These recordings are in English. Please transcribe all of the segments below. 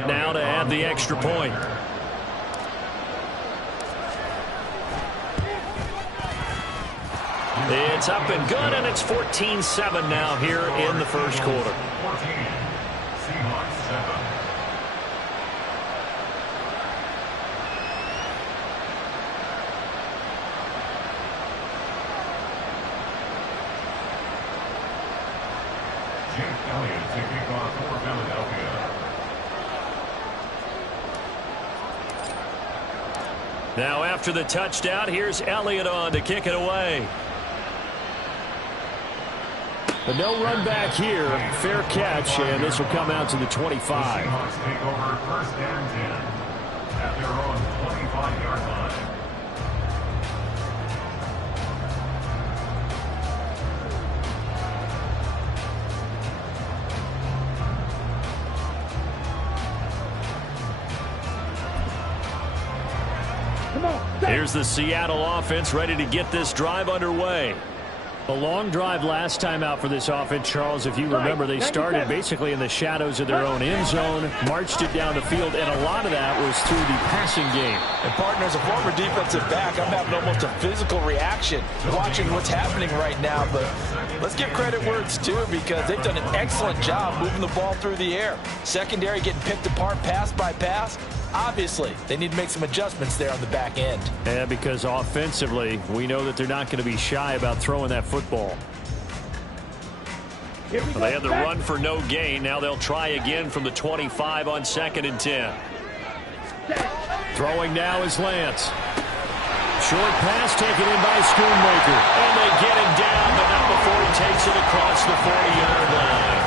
Now to add the extra point. It's up and good, and it's 14-7 now here in the first quarter. Seahawks 7. Jake Elliott to kick off for Philadelphia. Now after the touchdown, here's Elliott on to kick it away. But no run back here. Fair catch, and this will come out to the 25. The Seahawks take over first and 10 at their own 25-yard line. Here's the Seattle offense ready to get this drive underway. A long drive last time out for this offense, Charles. If you remember, they started basically in the shadows of their own end zone, marched it down the field, and a lot of that was through the passing game. And, partner, as a former defensive back, I'm having almost a physical reaction watching what's happening right now. But let's give credit where it's due, because they've done an excellent job moving the ball through the air. Secondary getting picked apart pass by pass. Obviously, they need to make some adjustments there on the back end. Yeah, because offensively, we know that they're not going to be shy about throwing that football. Well, they had the run for no gain. Now they'll try again from the 25 on 2nd and 10. Throwing now is Lance. Short pass taken in by Schoonmaker. And they get him down, but not before he takes it across the 40-yard line.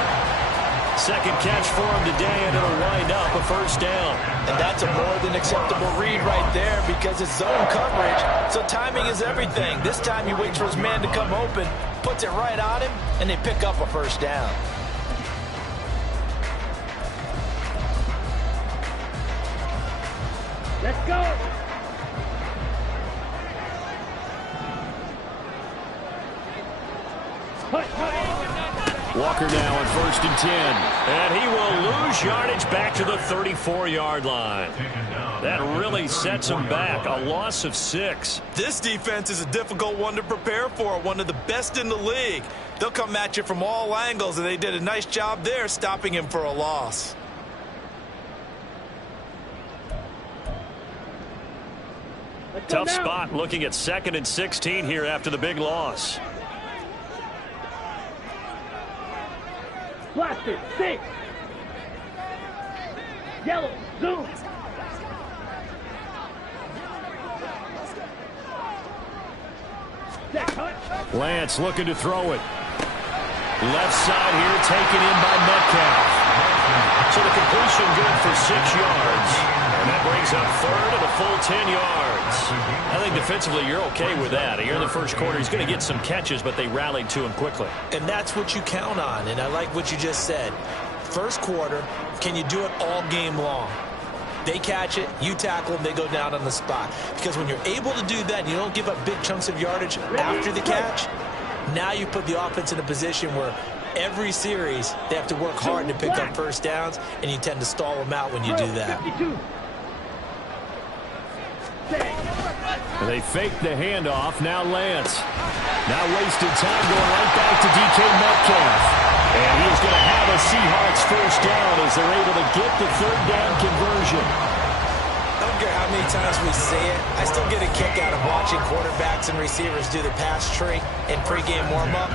Second catch for him today, and it'll wind up a first down. And that's a more than acceptable read right there, because it's zone coverage, so timing is everything. This time he waits for his man to come open, puts it right on him, and they pick up a first down. Let's go. Walker now on 1st and 10. And he will lose yardage back to the 34-yard line. That really sets him back. A loss of 6. This defense is a difficult one to prepare for, one of the best in the league. They'll come at you from all angles, and they did a nice job there stopping him for a loss. Tough spot looking at 2nd and 16 here after the big loss. Blaster, 6. Yellow, zoom. Lance looking to throw it. Left side here taken in by Metcalf. So the completion good for 6 yards. And that brings up 3rd and a full 10 yards. I think defensively you're okay with that. Here in the first quarter, he's going to get some catches, but they rallied to him quickly. And that's what you count on, and I like what you just said. First quarter, can you do it all game long? They catch it, you tackle them, they go down on the spot. Because when you're able to do that and you don't give up big chunks of yardage after the catch, now you put the offense in a position where every series they have to work hard to pick up first downs, and you tend to stall them out when you do that. They fake the handoff. Now Lance. Not wasting time, going right back to DK Metcalf. And he's going to have a Seahawks first down as they're able to get the 3rd down conversion. I don't care how many times we see it. I still get a kick out of watching quarterbacks and receivers do the pass tree in pregame warm-up.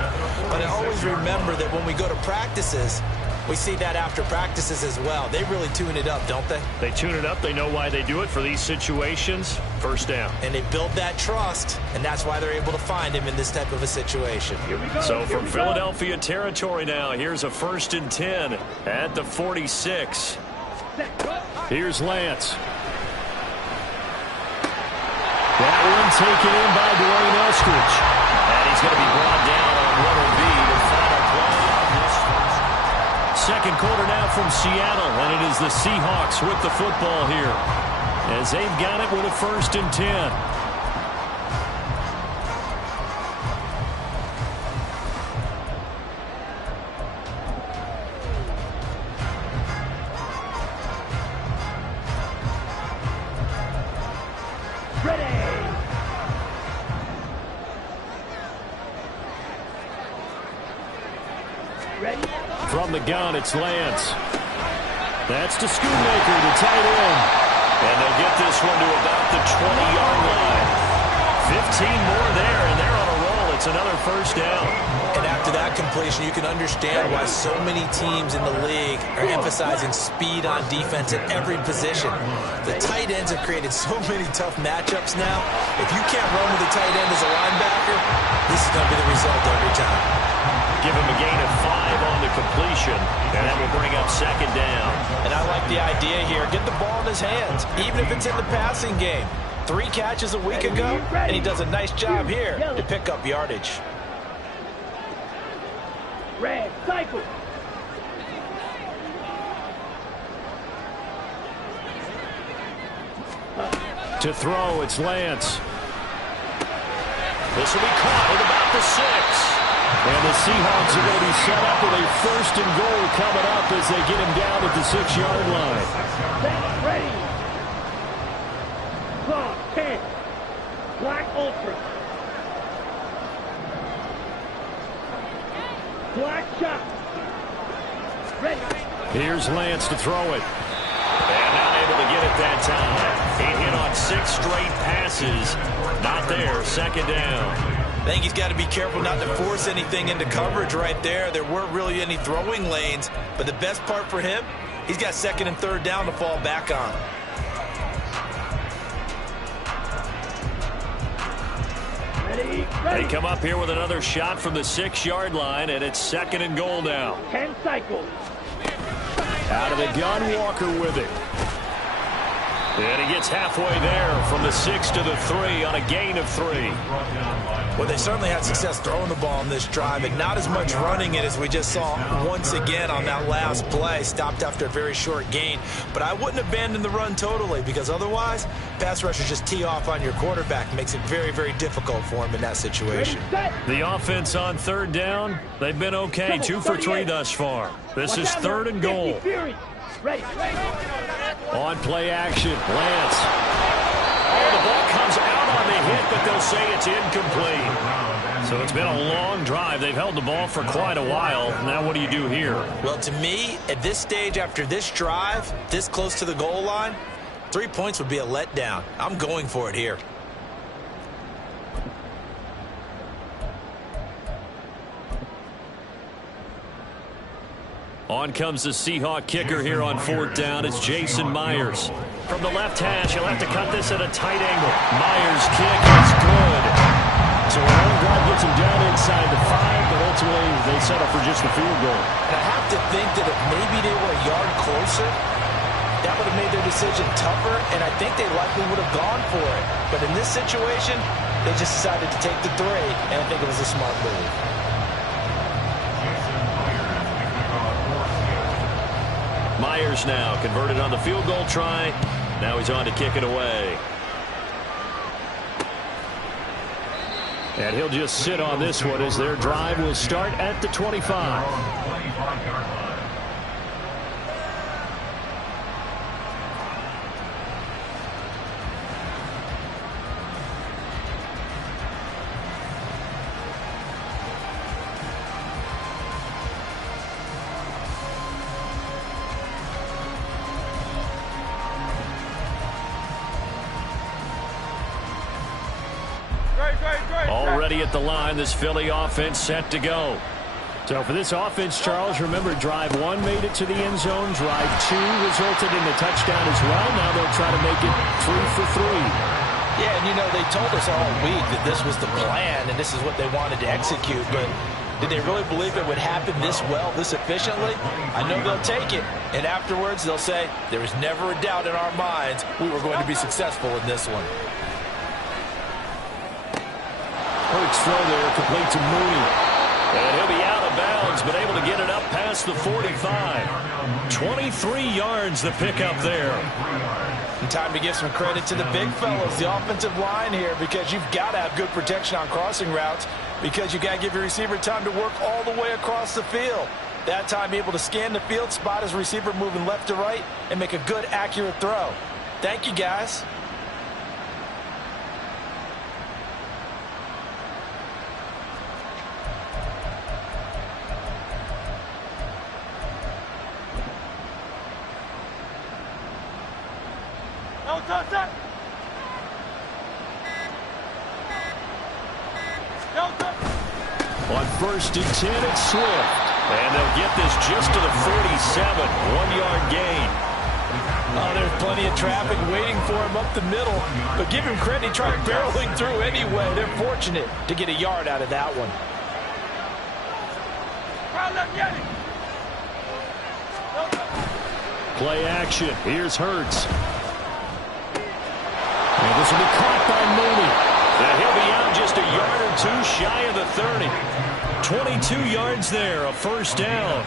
But I always remember that when we go to practices, we see that after practices as well. They really tune it up, don't they? They tune it up. They know why they do it for these situations. First down. And they build that trust, and that's why they're able to find him in this type of a situation. So from Philadelphia territory now, here's a 1st and 10 at the 46. Here's Lance. That one taken in by Dwayne Eskridge. And he's going to be brought down on what will be the final play of this first. Second quarter now from Seattle, and it is the Seahawks with the football here, as they've got it with a 1st and 10. from the gun, it's Lance. That's to Schoonmaker, the tight end. And they'll get this one to about the 20-yard line. 15 more there, and they're on a roll. It's another first down. And after that completion, you can understand why so many teams in the league are emphasizing speed on defense at every position. The tight ends have created so many tough matchups now. If you can't run with the tight end as a linebacker, this is going to be the result every time. Give him a gain of 5 on the completion, and that will bring up second down. And I like the idea here. Get the ball in his hands, even if it's in the passing game. 3 catches a week ago, and he does a nice job here to pick up yardage. Red, cycle. To throw, it's Lance. This will be caught at about the 6. And the Seahawks are going to be set up with a first and goal coming up as they get him down at the 6-yard line. Set, ready. Claw, 10. Black Ultra. Black shot. Ready. Here's Lance to throw it. And not able to get it that time. He hit on 6 straight passes. Not there. Second down. I think he's got to be careful not to force anything into coverage right there. There weren't really any throwing lanes, but the best part for him, he's got second and third down to fall back on. Ready, They ready. come up here with another shot from the 6-yard line, and it's second and goal now. 10 cycles. Out of the gun, Walker with it. And he gets halfway there from the 6 to the 3 on a gain of 3. Well, they certainly had success throwing the ball on this drive, and not as much running it as we just saw once again on that last play. Stopped after a very short gain. But I wouldn't abandon the run totally, because otherwise, pass rushers just tee off on your quarterback. Makes it very, very difficult for him in that situation. Ready, set. The offense on third down, they've been okay. 2 for 3 thus far. This is third and goal. Fury. Ready, ready. On play action, Lance. Oh, the ball comes out on the hit, but they'll say it's incomplete. So it's been a long drive. They've held the ball for quite a while. Now what do you do here? Well, to me, at this stage after this drive, this close to the goal line, 3 points would be a letdown. I'm going for it here. On comes the Seahawk kicker here on fourth down. It's Jason Myers. From the left hash, he'll have to cut this at a tight angle. Myers' kick is good. So an own drive gets him down inside the 5, but ultimately they settle for just the field goal. And I have to think that if maybe they were a yard closer, that would have made their decision tougher, and I think they likely would have gone for it. But in this situation, they just decided to take the 3, and I think it was a smart move. Myers now converted on the field goal try. Now he's on to kick it away. And he'll just sit on this one as their drive will start at the 25. Already at the line, this Philly offense set to go. So for this offense, Charles, remember, drive 1 made it to the end zone. Drive 2 resulted in a touchdown as well. Now they'll try to make it 3 for 3. Yeah, and you know, they told us all week that this was the plan and this is what they wanted to execute, but did they really believe it would happen this well, this efficiently? I know they'll take it, and afterwards they'll say, there was never a doubt in our minds we were going to be successful in this one. Hurts throw there, complete to Mooney. And he'll be out of bounds, but able to get it up past the 45. 23 yards the pickup there. And time to give some credit to the big fellows, the offensive line here, because you've got to have good protection on crossing routes, because you've got to give your receiver time to work all the way across the field. That time able to scan the field, spot his receiver moving left to right, and make a good, accurate throw. Thank you, guys. On 1st and 10, it's Swift. And they'll get this just to the 47. 1-yard gain. Oh, there's plenty of traffic waiting for him up the middle. But give him credit, he tried barreling through anyway. They're fortunate to get a yard out of that one. Play action. Here's Hurts. And this will be caught by Mooney. And he'll be out just a yard or two shy of the 30. 22 yards there, a first down.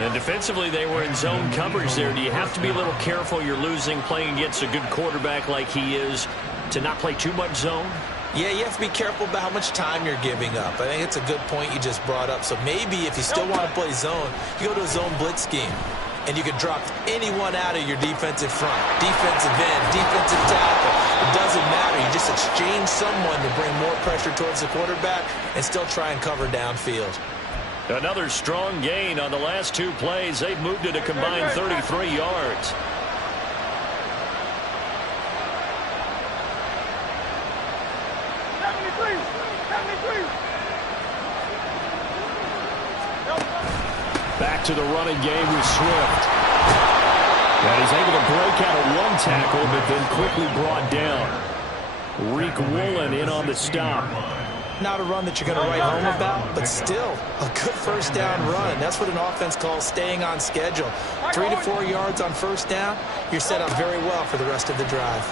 And defensively, they were in zone coverage there. Do you have to be a little careful? You're losing, playing against a good quarterback like he is, to not play too much zone? Yeah, you have to be careful about how much time you're giving up. I think it's a good point you just brought up. So maybe if you still want to play zone, you go to a zone blitz scheme. And you can drop anyone out of your defensive front, defensive end, defensive tackle. It doesn't matter. You just exchange someone to bring more pressure towards the quarterback and still try and cover downfield. Another strong gain on the last 2 plays. They've moved it a combined 33 yards. Back to the running game with Swift. And he's able to break out of 1 tackle, but then quickly brought down. Reek Woolen in on the stop. Not a run that you're going to write home about, but still a good first down run. That's what an offense calls staying on schedule. 3 to 4 yards on first down, you're set up very well for the rest of the drive.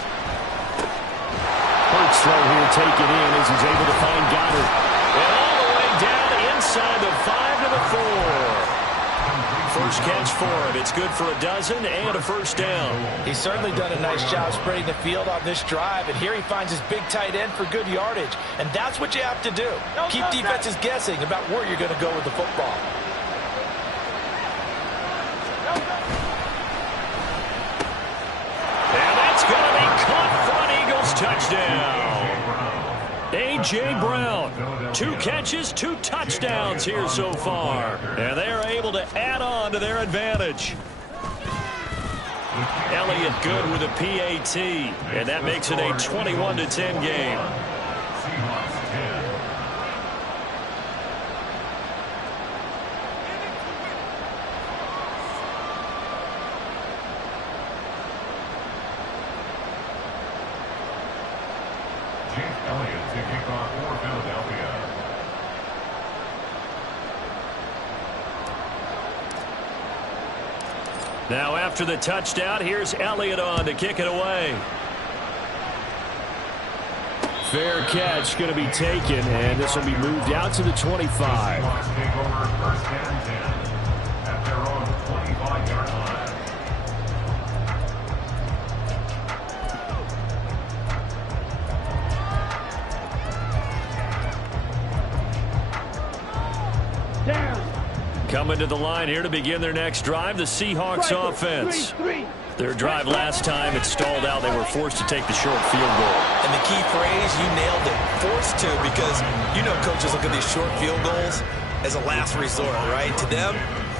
Hurts throw here taken in as he's able to find Goddard. And all the way down inside the 5 to the 4. First catch for him. It's good for a dozen and a first down. He's certainly done a nice job spreading the field on this drive, and here he finds his big tight end for good yardage. And that's what you have to do. Keep defenses guessing about where you're going to go with the football. And that's going to be caught front. Eagles touchdown. A.J. Brown, 2 catches, 2 touchdowns here so far. And they're able to add on to their advantage. Elliott good with a PAT. And that makes it a 21-10 game. Seahawks 10. Elliott to kick off for Philadelphia. Now after the touchdown, here's Elliott on to kick it away. Fair catch going to be taken, and this will be moved out to the 25. Seahawks take over 1st and 10 at their own 25-yard line. Coming to the line here to begin their next drive, the Seahawks offense. Their drive last time, it stalled out. They were forced to take the short field goal. And the key phrase, you nailed it, forced to, because you know coaches look at these short field goals as a last resort, right? To them,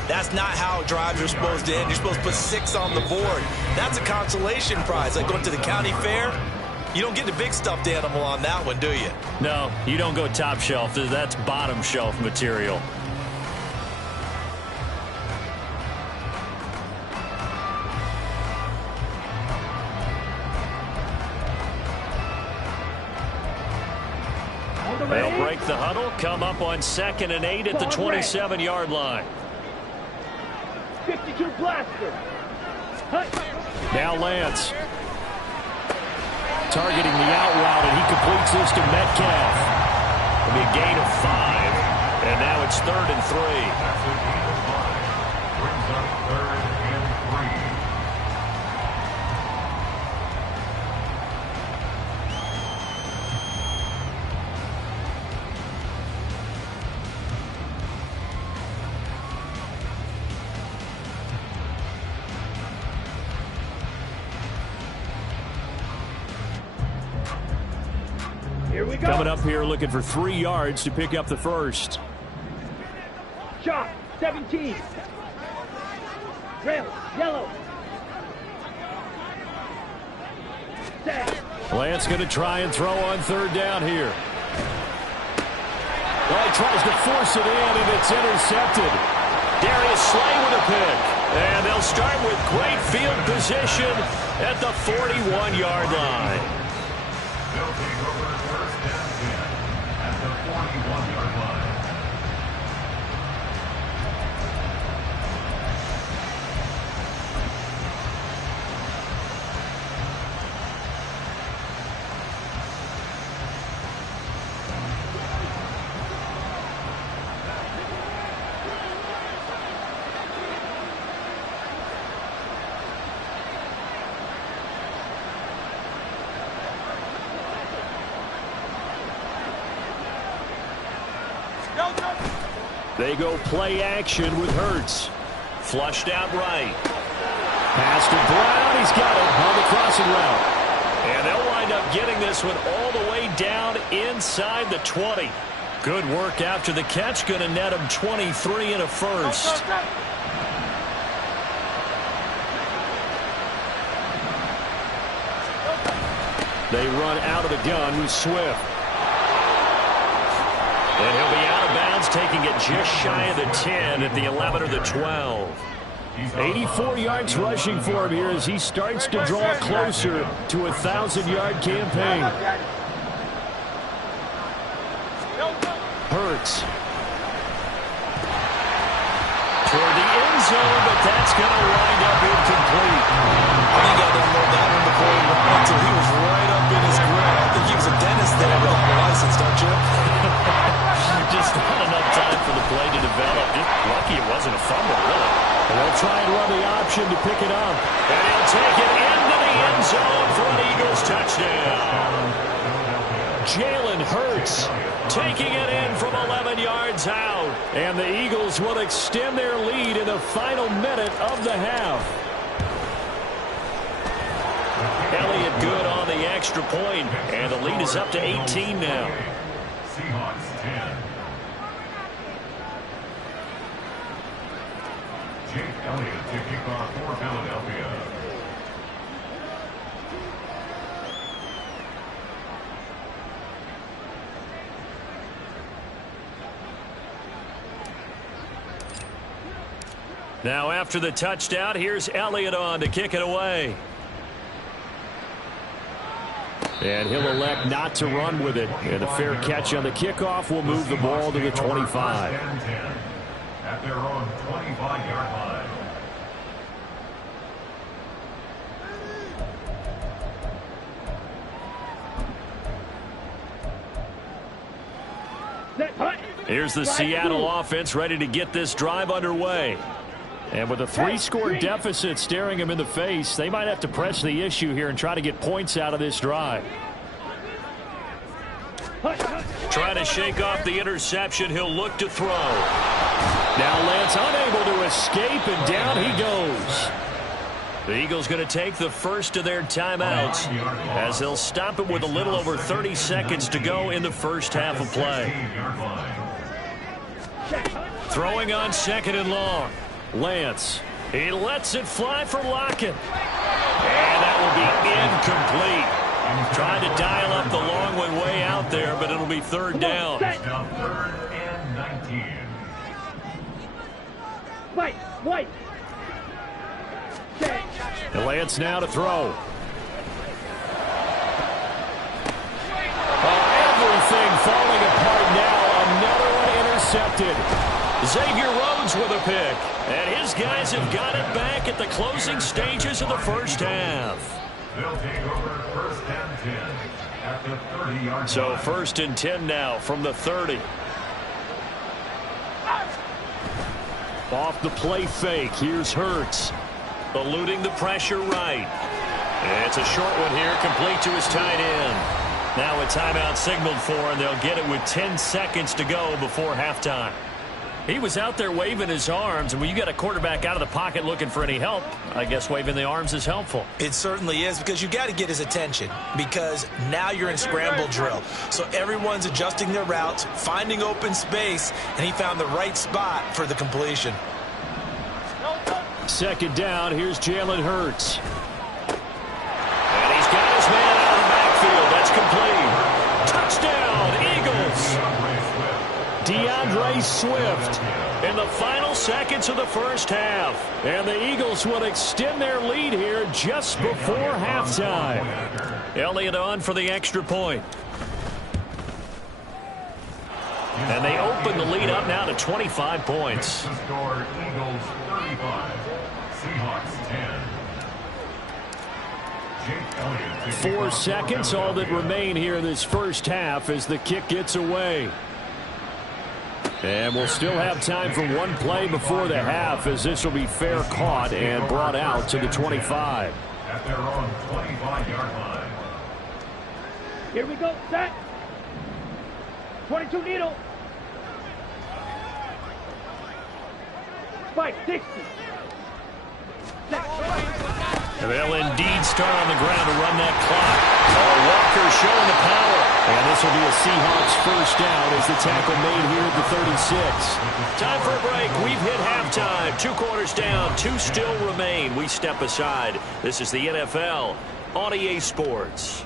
that's not how drives are supposed to end. You're supposed to put 6 on the board. That's a consolation prize. Like going to the county fair, you don't get the big stuffed animal on that one, do you? No, you don't go top shelf. That's bottom shelf material. They'll break the huddle, come up on 2nd and 8 at the 27-yard line. 52 blaster. Now Lance. Targeting the out route, and he completes this to Metcalf. It'll be a gain of 5, and now it's 3rd and 3. That's a gain of 5. Brings up 3rd and 3. Here we go. Coming up here looking for 3 yards to pick up the first. Shot 17. Rail yellow. Lance going to try and throw on third down here. Well, he tries to force it in, and it's intercepted. Darius Slay with a pick. And they'll start with great field position at the 41-yard line. They'll take over first and 10 at the 41-yard line. They go play action with Hurts. Flushed out right. Pass to Brown. He's got it on the crossing route. And they'll wind up getting this one all the way down inside the 20. Good work after the catch. Going to net him 23 and a first. They run out of the gun with Swift. And he'll be out of bounds, taking it just shy of the 10 at the 11 or the 12. 84 yards rushing for him here as he starts to draw closer to a 1,000-yard campaign. Hurts. Toward the end zone, but that's going to wind up incomplete. I think I don't know that one before he ran until he was right up in his grill. I think he was a dentist there without a license, don't you? Just not enough time for the play to develop. Just lucky it wasn't a fumble, really. And they'll try and run the option to pick it up. And he'll take it into the end zone for an Eagles touchdown. Jalen Hurts taking it in from 11 yards out. And the Eagles will extend their lead in the final minute of the half. Elliott good on the extra point, and the lead is up to 18 now. Seahawks 10. Jake Elliott to kick off for Philadelphia. Now after the touchdown, here's Elliott on to kick it away. And he'll elect not to run with it. And a fair catch on the kickoff will move the ball to the 25. At their own 25-yard line. Here's the Seattle offense ready to get this drive underway. And with a 3-score deficit staring him in the face, they might have to press the issue here and try to get points out of this drive. Trying to shake off the interception. He'll look to throw. Now Lance unable to escape, and down he goes. The Eagles going to take the first of their timeouts as they'll stop it with a little over 30 seconds to go in the first half of play. Throwing on second and long. Lance. He lets it fly for Lockett. And that will be incomplete. Trying to dial up the long one way out there, but it'll be third down. Now third and 19. Wait. And Lance now to throw. Everything falling apart now. Another one intercepted. Xavier Rhodes with a pick. And his guys have got it back at the closing stages of the first half. They'll take over first and 10 at the 30-yard line. So first and 10 now from the 30. Off the play fake. Here's Hurts. Eluding the pressure right. It's a short one here, complete to his tight end. Now a timeout signaled for, and they'll get it with 10 seconds to go before halftime. He was out there waving his arms, and when you got a quarterback out of the pocket looking for any help, I guess waving the arms is helpful. It certainly is, because you got to get his attention, because now you're in scramble drill. So everyone's adjusting their routes, finding open space, and he found the right spot for the completion. Second down, here's Jalen Hurts. And he's got his man out of the It's complete. Touchdown, Eagles. DeAndre Swift in the final seconds of the first half. And the Eagles will extend their lead here just before halftime. Elliott on for the extra point. And they open the lead up now to 25 points. The score, Eagles 35, Seahawks 10. 4 seconds, all that remain here in this first half as the kick gets away. And we'll still have time for one play before the half, as this will be fair caught and brought out to the 25. At their own 25-yard line. Here we go, set. 22 needle. Spike, 60. Set. They'll indeed start on the ground to run that clock. Walker showing the power. And this will be a Seahawks first down as the tackle made here at the 36. Time for a break. We've hit halftime. 2 quarters down. 2 still remain. We step aside. This is the NFL on EA Sports.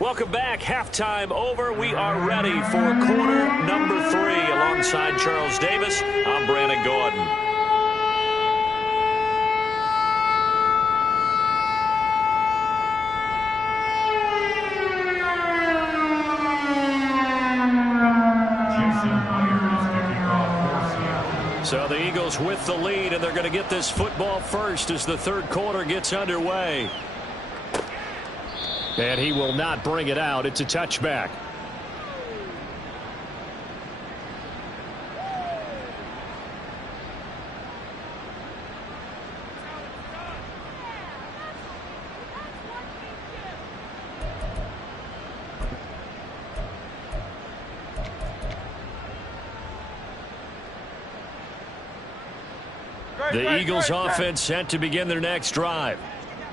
Welcome back. Halftime over. We are ready for quarter number 3. Alongside Charles Davis, I'm Brandon Gordon. So the Eagles with the lead, and they're going to get this football first as the third quarter gets underway. And he will not bring it out. It's a touchback. The Eagles offense set to begin their next drive.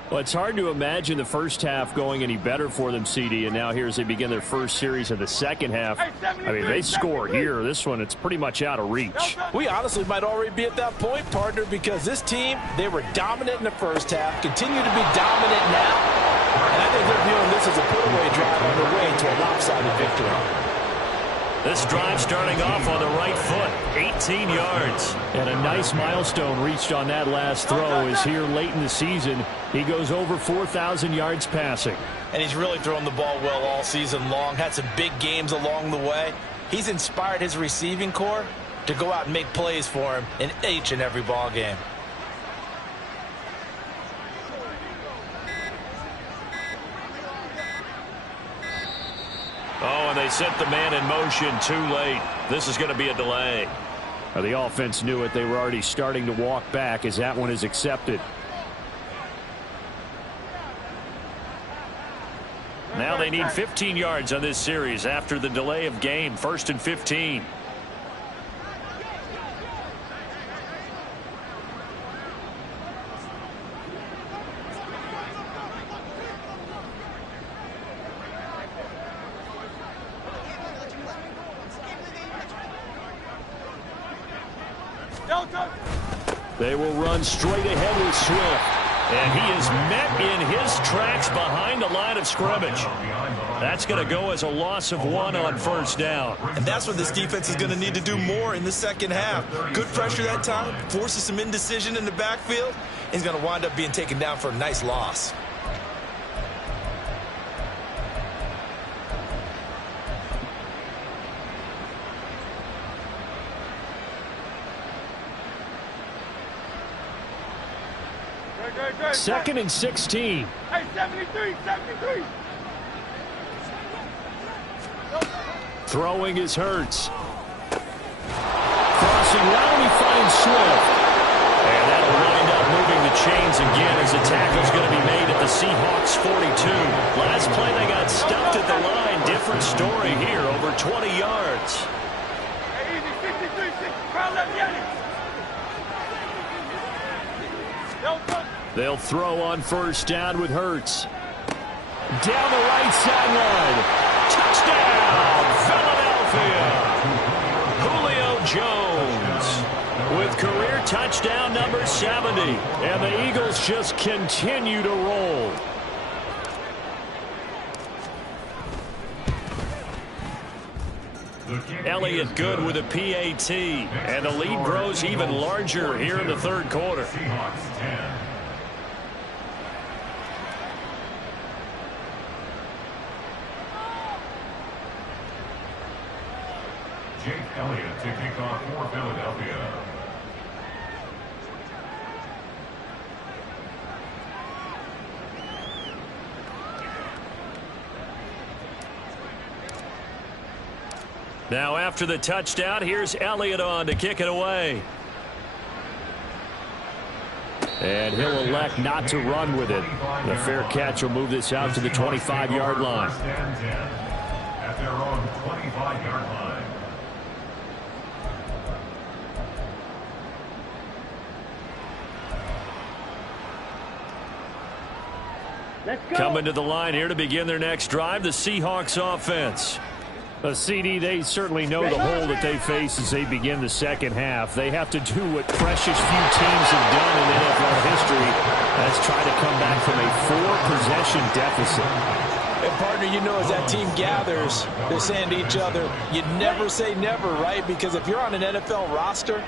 Well, it's hard to imagine the first half going any better for them, CD, and now here as they begin their first series of the second half. I mean, they score here. This one, it's pretty much out of reach. We honestly might already be at that point, partner, because this team, they were dominant in the first half, continue to be dominant now, and I think they're viewing this as a put-away drive on their way to a lopsided victory. This drive starting off on the right foot, 18 yards. And a nice milestone reached on that last throw is here late in the season. He goes over 4,000 yards passing. And he's really thrown the ball well all season long, had some big games along the way. He's inspired his receiving corps to go out and make plays for him in each and every ball game. Oh, and they set the man in motion too late. This is going to be a delay. The offense knew it. They were already starting to walk back as that one is accepted. Now they need 15 yards on this series after the delay of game. 1st and 15. They will run straight ahead with Swift. And he is met in his tracks behind the line of scrimmage. That's going to go as a loss of 1 on first down. And that's what this defense is going to need to do more in the second half. Good pressure that time, forces some indecision in the backfield. He's going to wind up being taken down for a nice loss. Second and 16. Hey, 73. Throwing is Hurts. Crossing round, he finds Swift. And that'll wind up moving the chains again as the tackle's going to be made at the Seahawks 42. Last play they got stuffed at the line. Different story here, over 20 yards. Hey, easy, 63, 60, crowd left, get it. They'll throw on first down with Hurts. Down the right sideline. Touchdown, Philadelphia. Julio Jones with career touchdown number 70. And the Eagles just continue to roll. Elliott good with a PAT. And the lead grows even larger here in the third quarter. Seahawks 10. Jake Elliott to kick off for Philadelphia. Now after the touchdown, here's Elliott on to kick it away. And he'll elect not to run with it. The fair catch will move this out to the 25-yard line. First and 10 at their own 25-yard line. Let's go. Coming to the line here to begin their next drive, the Seahawks offense. A CD, they certainly know the hole that they face as they begin the second half. They have to do what precious few teams have done in NFL history. That's try to come back from a 4-possession deficit. And partner, you know, as that team gathers, they're saying to each other, you never say never, right? Because if you're on an NFL roster,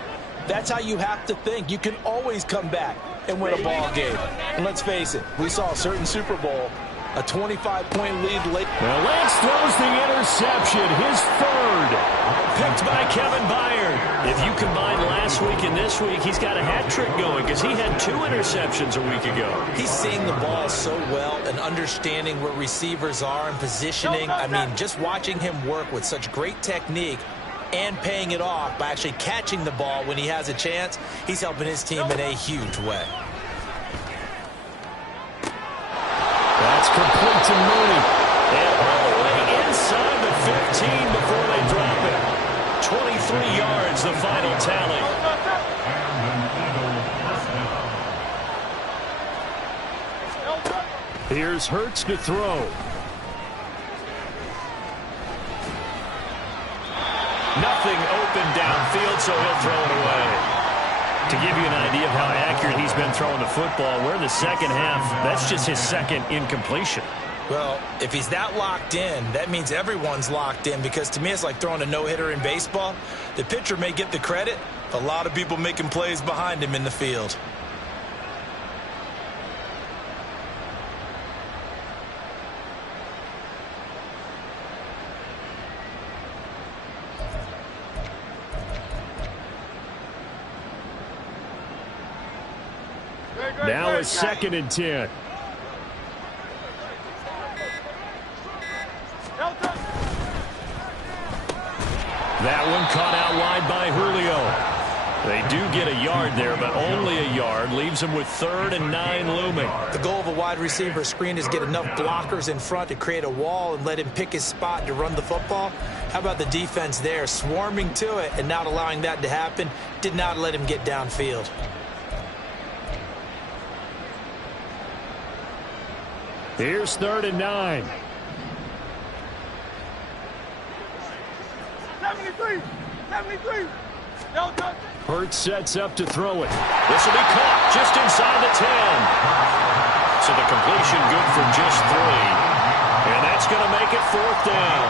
that's how you have to think. You can always come back and win a ball game. And let's face it, we saw a certain Super Bowl, a 25-point lead late. Well, Lance throws the interception, his third. Picked by Kevin Byard. If you combine last week and this week, he's got a hat trick going because he had 2 interceptions a week ago. He's seeing the ball so well and understanding where receivers are and positioning. I mean, just watching him work with such great technique and paying it off by actually catching the ball when he has a chance, he's helping his team in a huge way. That's complete to Mooney. And all the way inside the 15 before they drop it. 23 yards, the final tally. Here's Hurts to throw. Nothing open downfield, so he'll throw it away. To give you an idea of how accurate he's been throwing the football, we're in the second half. That's just his second incompletion. Well, if he's that locked in, that means everyone's locked in, because to me it's like throwing a no-hitter in baseball. The pitcher may get the credit, a lot of people making plays behind him in the field. Now a 2nd and 10. That one caught out wide by Julio. They do get a yard there, but only a yard. Leaves them with 3rd and 9 looming. The goal of a wide receiver screen is get enough blockers in front to create a wall and let him pick his spot to run the football. How about the defense there, swarming to it and not allowing that to happen? Did not let him get downfield. Here's 3rd and 9. 73. Hurts sets up to throw it. This will be caught just inside the 10. So the completion good for just 3. And that's going to make it 4th down.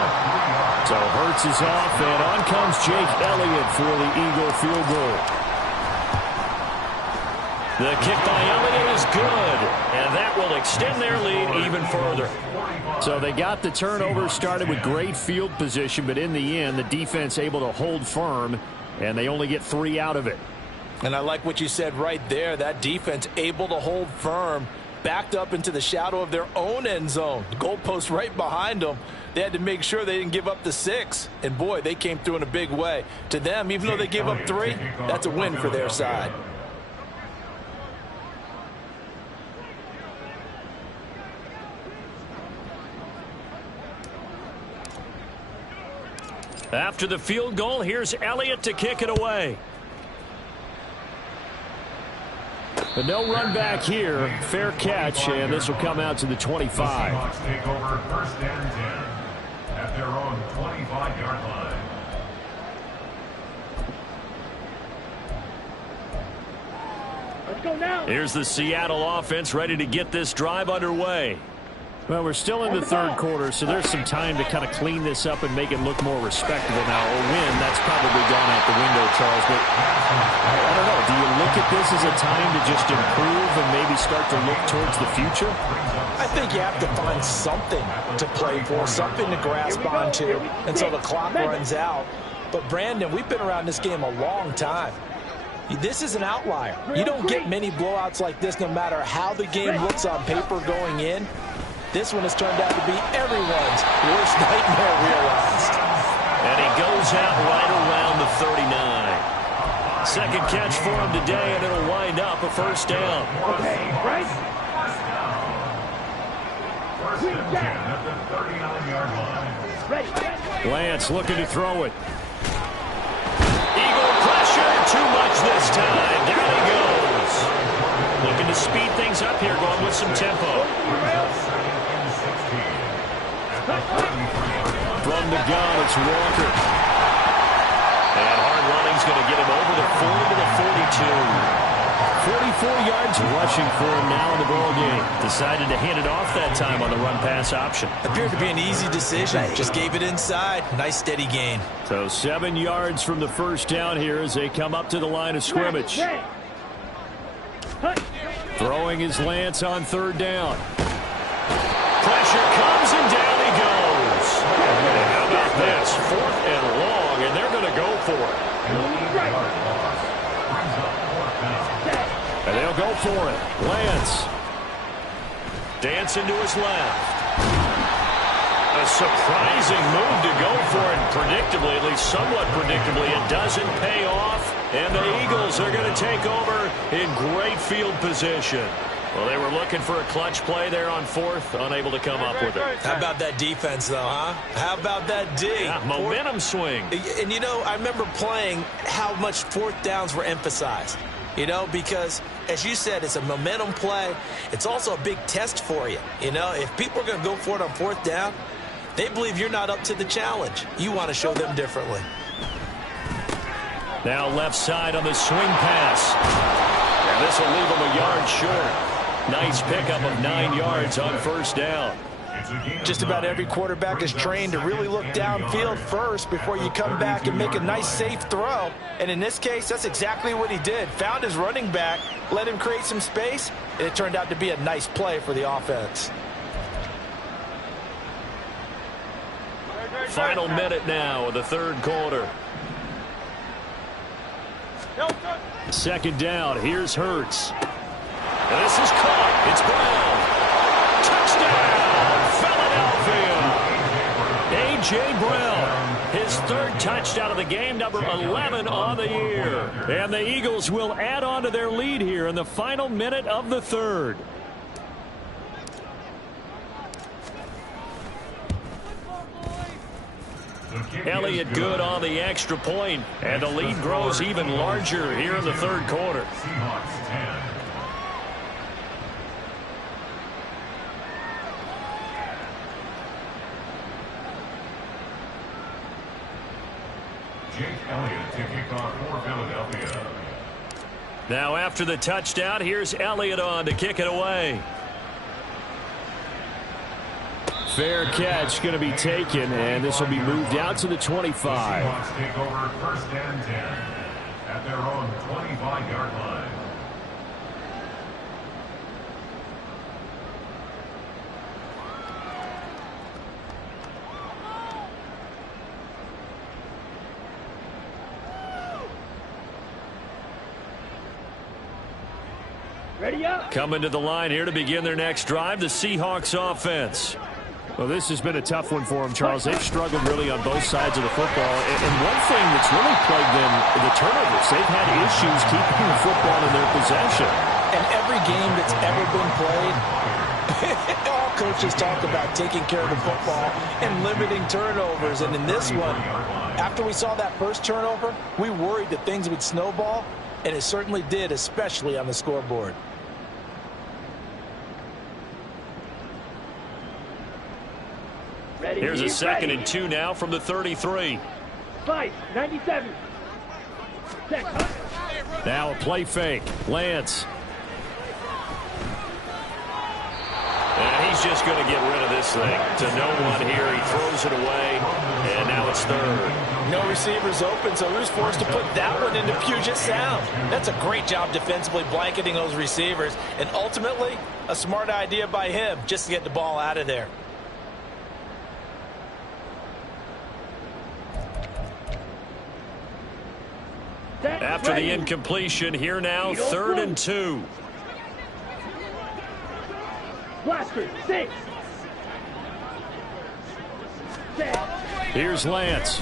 So Hurts is off, and on comes Jake Elliott for the Eagle field goal. The kick by Elliott is good, and that will extend their lead even further. So they got the turnover started with great field position, but in the end, the defense able to hold firm, and they only get 3 out of it. And I like what you said right there. That defense able to hold firm, backed up into the shadow of their own end zone. The goalpost right behind them. They had to make sure they didn't give up the 6. And, boy, they came through in a big way. To them, even though they gave up 3, that's a win for their side. After the field goal, here's Elliott to kick it away. But no run back here. Fair catch, and this will come out to the 25. The Seahawks take over first and 10 at their own 25-yard line. Let's go now. Here's the Seattle offense ready to get this drive underway. Well, we're still in the third quarter, so there's some time to kind of clean this up and make it look more respectable now. A win, that's probably gone out the window, Charles. But I don't know. Do you look at this as a time to just improve and maybe start to look towards the future? I think you have to find something to play for, something to grasp onto until the clock runs out. But, Brandon, we've been around this game a long time. This is an outlier. You don't get many blowouts like this no matter how the game looks on paper going in. This one has turned out to be everyone's worst nightmare realized. And he goes out right around the 39. Second catch for him today, and it'll wind up a first down. Okay, right? First and 10 at the 39-yard line. Ready. Lance looking to throw it. Eagle pressure, too much this time. Down he goes. Looking to speed things up here, going with some tempo. From the gun, it's Walker. And hard running's going to get him over the 40 to the 42. 44 yards rushing for him now in the ball game. Decided to hand it off that time on the run-pass option. Appeared to be an easy decision. Just gave it inside. Nice steady gain. So 7 yards from the first down here as they come up to the line of scrimmage. Throwing his Lance on third down. Pressure comes and down he goes. And how about this? 4th and long, and they're going to go for it. And they'll go for it. Lance. Dancing to his left. A surprising move to go for it. Predictably, at least somewhat predictably, it doesn't pay off. And the Eagles are going to take over in great field position. Well, they were looking for a clutch play there on 4th, unable to come up with it. How about that defense, though, huh? How about that D? Yeah, momentum swing. And, you know, I remember playing how much 4th downs were emphasized. You know, because, as you said, it's a momentum play. It's also a big test for you. You know, if people are going to go for it on 4th down, they believe you're not up to the challenge. You want to show them differently. Now left side on the swing pass. And this will leave him a yard short. Nice pickup of 9 yards on first down. Just about every quarterback is trained to really look downfield first before you come back and make a nice, safe throw. And in this case, that's exactly what he did. Found his running back, let him create some space, and it turned out to be a nice play for the offense. Final minute now of the third quarter. Second down. Here's Hurts. And this is caught. It's Brown. Touchdown, Philadelphia. A.J. Brown, his 3rd touchdown of the game, number 11 on the year. And the Eagles will add on to their lead here in the final minute of the third. Elliott good on the extra point, and the lead grows even larger here in the third quarter. Seahawks 10. Jake Elliott to kick off for Philadelphia. Now after the touchdown, here's Elliott on to kick it away. Fair catch going to be taken, and this will be moved out to the 25. Seahawks take over first and 10 at their own 25-yard line. Ready up. Coming to the line here to begin their next drive, the Seahawks offense. Well, this has been a tough one for them, Charles. They've struggled really on both sides of the football. And one thing that's really plagued them, the turnovers. They've had issues keeping the football in their possession. And every game that's ever been played, all coaches talk about taking care of the football and limiting turnovers. And in this one, after we saw that first turnover, we worried that things would snowball. and it certainly did, especially on the scoreboard. Ready, Here's a second ready. and 2 now from the 33. Fight, 97. Set, cut. Now a play fake. Lance. And he's just going to get rid of this thing to no one here. He throws it away, and now it's third. No receivers open, so he was forced to put that one into Puget Sound. That's a great job defensively blanketing those receivers, and ultimately a smart idea by him just to get the ball out of there. Set, After ready. the incompletion, here now, 3rd and 2. Blaster, 6. Set. Here's Lance.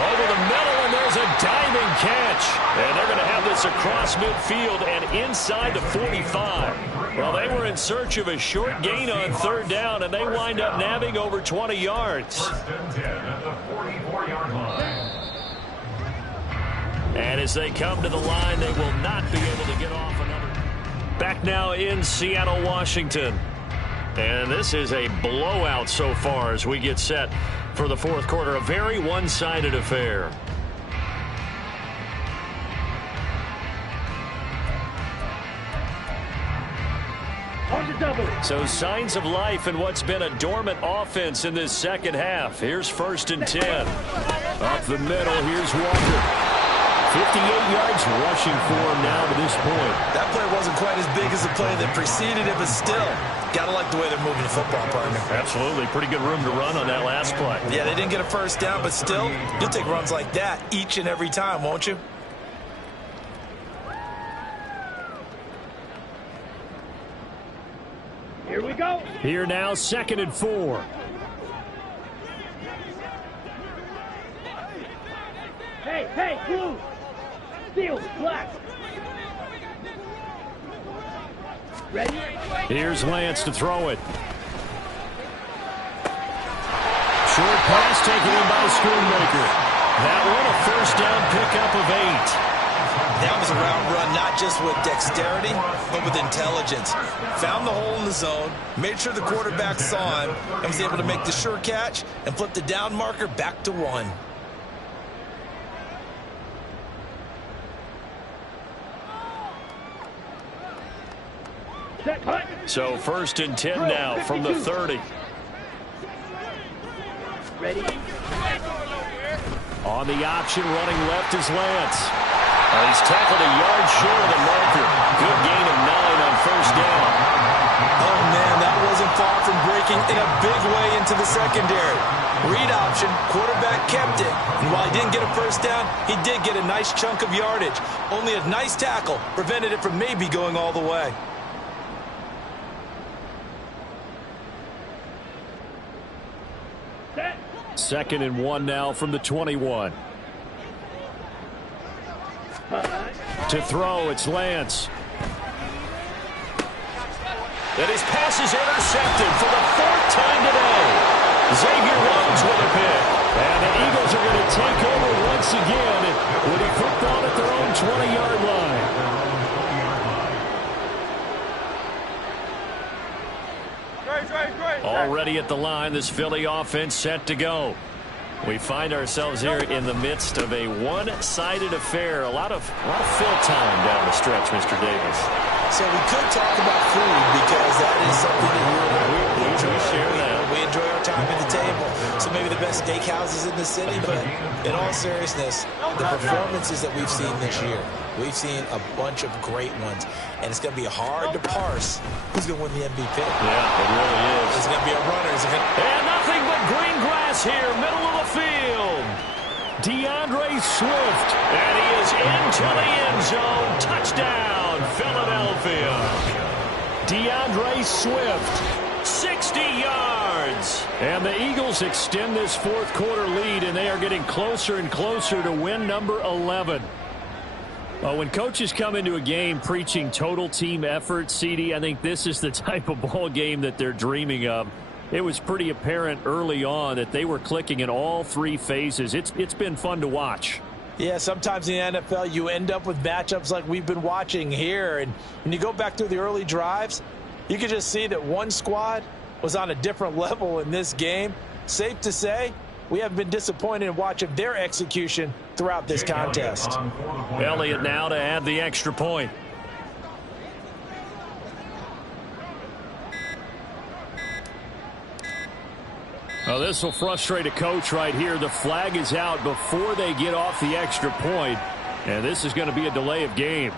Over the middle, and there's a diving catch. And they're going to have this across midfield and inside the 45. Well, they were in search of a short gain on 3rd down, and they wind up nabbing over 20 yards. 1st and 10 at the 44-yard line. And as they come to the line, they will not be able to get off another. Back now in Seattle, Washington. And this is a blowout so far as we get set for the 4th quarter. A very one-sided affair. On the double. So signs of life in what's been a dormant offense in this second half. Here's 1st and 10. Up the middle, here's Walker. 58 yards rushing for him now to this point. That play wasn't quite as big as the play that preceded it, but still, gotta like the way they're moving the football, partner. Absolutely. Pretty good room to run on that last play. Yeah, they didn't get a first down, but still, you'll take runs like that each and every time, won't you? Here we go. Here now, 2nd and 4. Hey, hey, blue. Steel, black. Ready? Here's Lance to throw it. Short pass taken in by Schoonmaker. That one a 1st down pickup of 8. That was a route run, not just with dexterity, but with intelligence. Found the hole in the zone, made sure the quarterback saw him, and was able to make the sure catch and flip the down marker back to 1. Set, cut. So 1st and 10 now from the 30. Ready? On the option, running left is Lance. He's tackled a yard short of the marker. Good gain of 9 on 1st down. Oh, man, that wasn't far from breaking in a big way into the secondary. Read option, quarterback kept it. And while he didn't get a first down, he did get a nice chunk of yardage. Only a nice tackle prevented it from maybe going all the way. Set. 2nd and 1 now from the 21. To throw, it's Lance. And his pass is intercepted for the 4th time today. Xavier Rhodes with a pick. And the Eagles are going to take over once again with a football at their own 20-yard line. Already at the line, this Philly offense set to go. We find ourselves here in the midst of a one-sided affair. A lot of fill time down the stretch, Mr. Davis. So we could talk about food because that is something that We share that. we enjoy our time at the table. So maybe the best steakhouses in the city, but in all seriousness, the performances that we've seen this year, we've seen a bunch of great ones, and it's going to be hard to parse who's going to win the MVP. Yeah, it really is. Is it going to be a runner? Is it going to... And nothing but green grass here, middle of the field. DeAndre Swift. And he is into the end zone. Touchdown, Philadelphia. DeAndre Swift, 60 yards. And the Eagles extend this 4th quarter lead, and they are getting closer and closer to win number 11. When coaches come into a game preaching total team effort, CD, I think this is the type of ball game that they're dreaming of. It was pretty apparent early on that they were clicking in all 3 phases. It's been fun to watch. Yeah, sometimes in the NFL, you end up with matchups like we've been watching here. And when you go back through the early drives, you can just see that one squad was on a different level in this game. Safe to say, we haven't been disappointed in watching their execution throughout this contest. Elliott now to add the extra point. Well, this will frustrate a coach right here. The flag is out before they get off the extra point, and this is going to be a delay of game.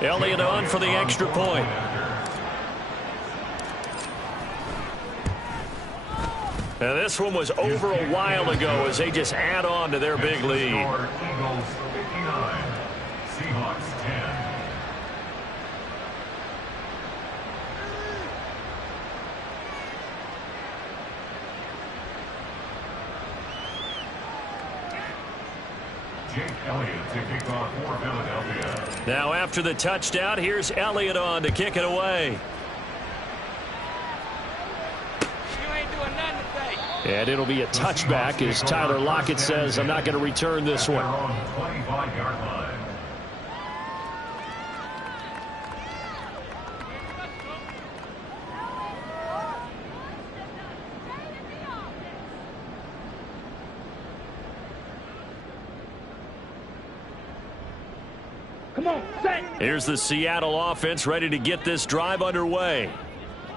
Elliott on for the extra point. Now this one was over a while ago as they just add on to their big lead. Eagles 59, Seahawks 10. Jake Elliott to kick off for Philadelphia. Now after the touchdown, here's Elliott on to kick it away. And it'll be a touchback as Tyler Lockett says, I'm not going to return this one. 25-yard line. Come on, set. Here's the Seattle offense ready to get this drive underway.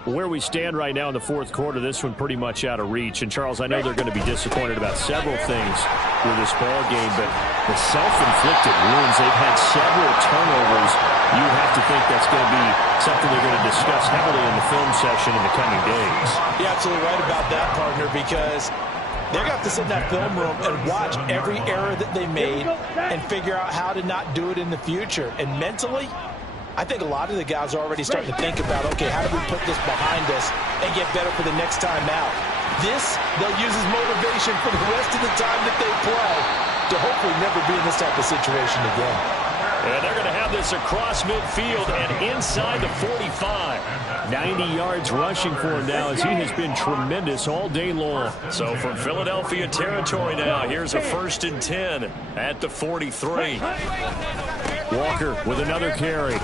Where we stand right now in the fourth quarter, this one pretty much out of reach. And, Charles, I know they're going to be disappointed about several things with this ball game, but the self-inflicted wounds, they've had several turnovers. You have to think that's going to be something they're going to discuss heavily in the film session in the coming days. You're absolutely right about that, partner, because they're going to have to sit in that film room and watch every error that they made and figure out how to not do it in the future. And mentally, I think a lot of the guys are already starting to think about, okay, how do we put this behind us and get better for the next time out? This, they'll use as motivation for the rest of the time that they play to hopefully never be in this type of situation again. And they're going to have this across midfield and inside the 45. 90 yards rushing for him now as he has been tremendous all day long. So from Philadelphia territory now, here's a 1st and 10 at the 43. Walker with another carry.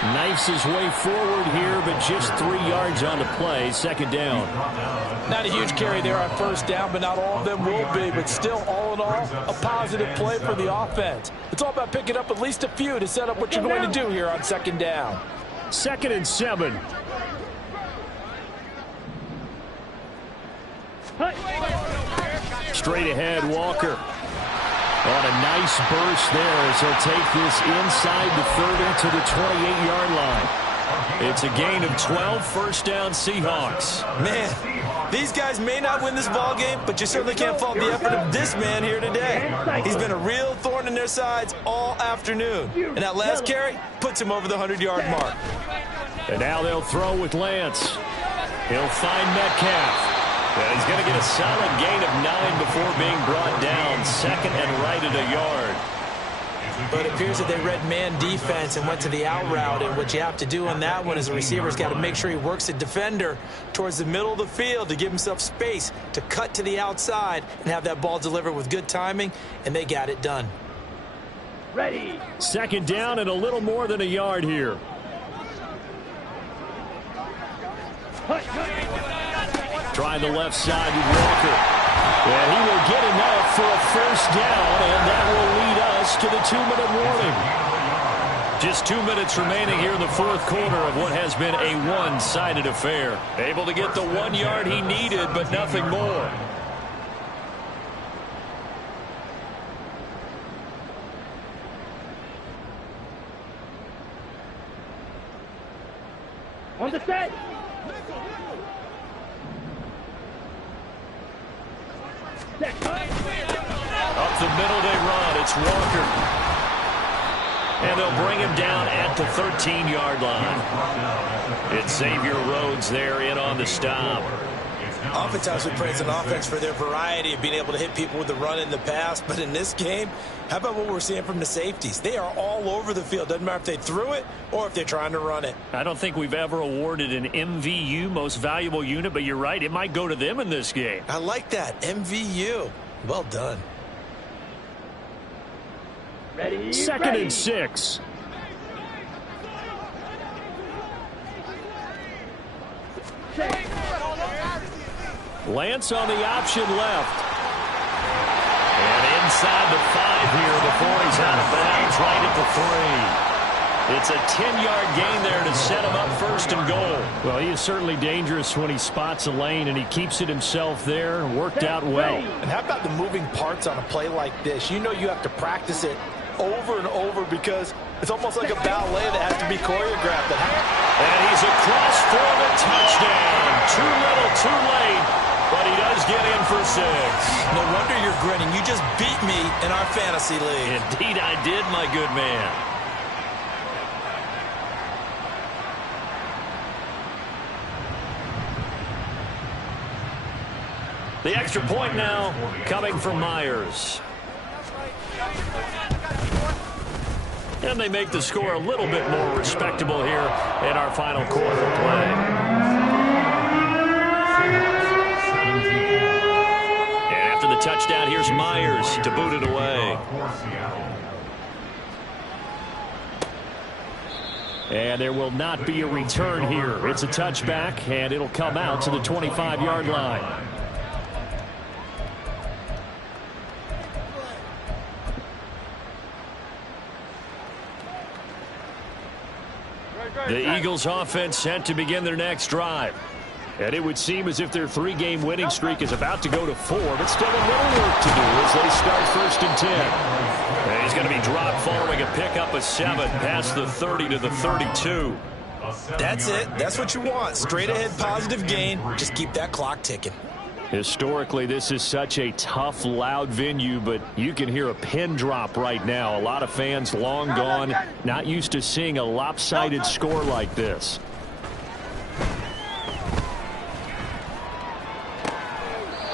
Knifes his way forward here, but just 3 yards on the play. 2nd down. Not a huge carry there on 1st down, but not all of them will be. But still, all in all, a positive play for the offense. It's all about picking up at least a few to set up what you're going to do here on 2nd down. 2nd and 7. Straight ahead, Walker. On a nice burst there as he'll take this inside the 30 to the 28-yard line. It's a gain of 12, 1st down Seahawks. Man, these guys may not win this ball game, but you certainly can't fault the effort of this man here today. He's been a real thorn in their sides all afternoon. And that last carry puts him over the 100-yard mark. And now they'll throw with Lance. He'll find Metcalf. And he's going to get a solid gain of 9 before being brought down. 2nd and right at a yard. But it appears that they read man defense and went to the out route. And what you have to do on that one is the receiver's got to make sure he works the defender towards the middle of the field to give himself space to cut to the outside and have that ball delivered with good timing. And they got it done. Ready. 2nd down and a little more than a yard here. Trying the left side with Walker. And he will get enough for a 1st down, and that will lead us to the 2-minute warning. Just 2 minutes remaining here in the fourth quarter of what has been a one-sided affair. Able to get the 1 yard he needed, but nothing more. On the set. Up the middle they run. It's Walker. And they'll bring him down at the 13-yard line. It's Xavier Rhodes there in on the stop. Oftentimes we praise an offense for their variety of being able to hit people with the run in the pass, but in this game, how about what we're seeing from the safeties? They are all over the field. Doesn't matter if they threw it or if they're trying to run it. I don't think we've ever awarded an MVU, most valuable unit, but you're right, it might go to them in this game. I like that, MVU. Well done. Ready, Second ready. and 6. Lance on the option left. And inside the 5 here before he's out of bounds, right at the 3. It's a 10-yard gain there to set him up first and goal. Well, he is certainly dangerous when he spots a lane, and he keeps it himself there. Worked out well. And how about the moving parts on a play like this? You know you have to practice it over and over because it's almost like a ballet that has to be choreographed. And he's across for the touchdown. Too little, too late, but he does get in for 6. No wonder you're grinning. You just beat me in our fantasy league. Indeed I did, my good man. The extra point now coming from Myers. And they make the score a little bit more respectable here in our final quarter of play. And after the touchdown, here's Myers to boot it away. And there will not be a return here. It's a touchback, and it'll come out to the 25-yard line. The Eagles offense set to begin their next drive. And it would seem as if their 3-game winning streak is about to go to 4, but still a little work to do as they start first and 10. And he's going to be dropped following a pickup of 7 past the 30 to the 32. That's it. That's what you want. Straight ahead positive gain. Just keep that clock ticking. Historically, this is such a tough, loud venue, but you can hear a pin drop right now. A lot of fans long gone, not used to seeing a lopsided score like this.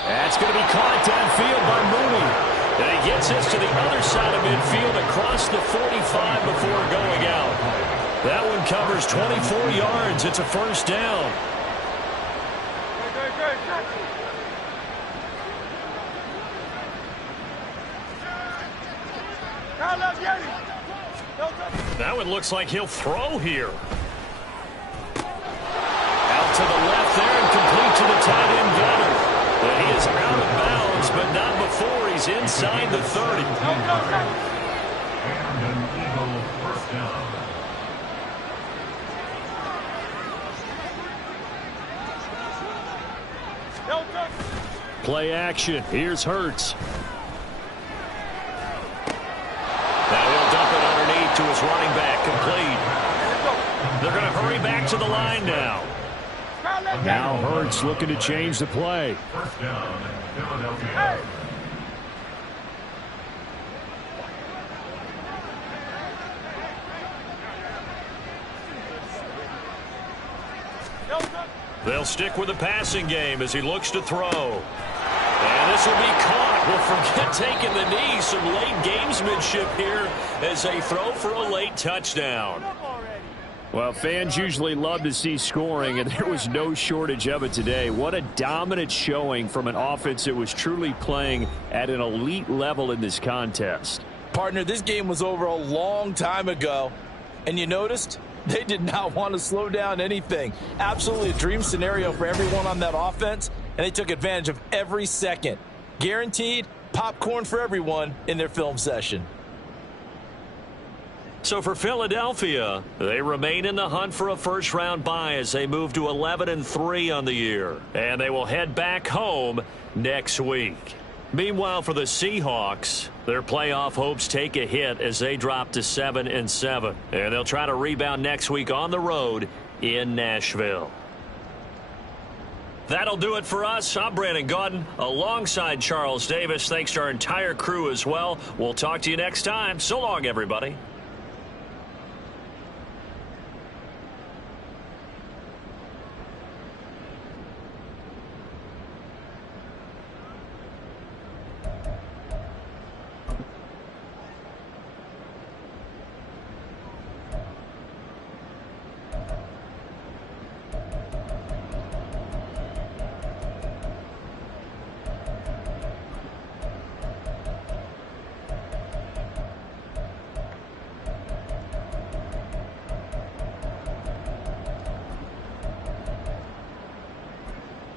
That's going to be caught downfield by Mooney. And he gets this to the other side of midfield across the 45 before going out. That one covers 24 yards. It's a first down. That one looks like he'll throw here. Out to the left there and complete to the tight end Gunner. And he is out of bounds, but not before he's inside the 30. And an Eagle first down. Play action. Here's Hurts. Now he'll dump it underneath to his running back, complete. They're going to hurry back to the line now. Now Hurts looking to change the play. First down, Philadelphia. They'll stick with the passing game as he looks to throw. And this will be caught. Well, forget taking the knee. Some late gamesmanship here as they throw for a late touchdown. Well, fans usually love to see scoring, and there was no shortage of it today. What a dominant showing from an offense that was truly playing at an elite level in this contest. Partner, this game was over a long time ago, and you noticed they did not want to slow down anything. Absolutely a dream scenario for everyone on that offense, and they took advantage of every second. Guaranteed popcorn for everyone in their film session. So for Philadelphia, they remain in the hunt for a first-round bye as they move to 11-3 on the year. And they will head back home next week. Meanwhile, for the Seahawks, their playoff hopes take a hit as they drop to 7-7. And they'll try to rebound next week on the road in Nashville. That'll do it for us. I'm Brandon Gaudin alongside Charles Davis. Thanks to our entire crew as well. We'll talk to you next time. So long, everybody.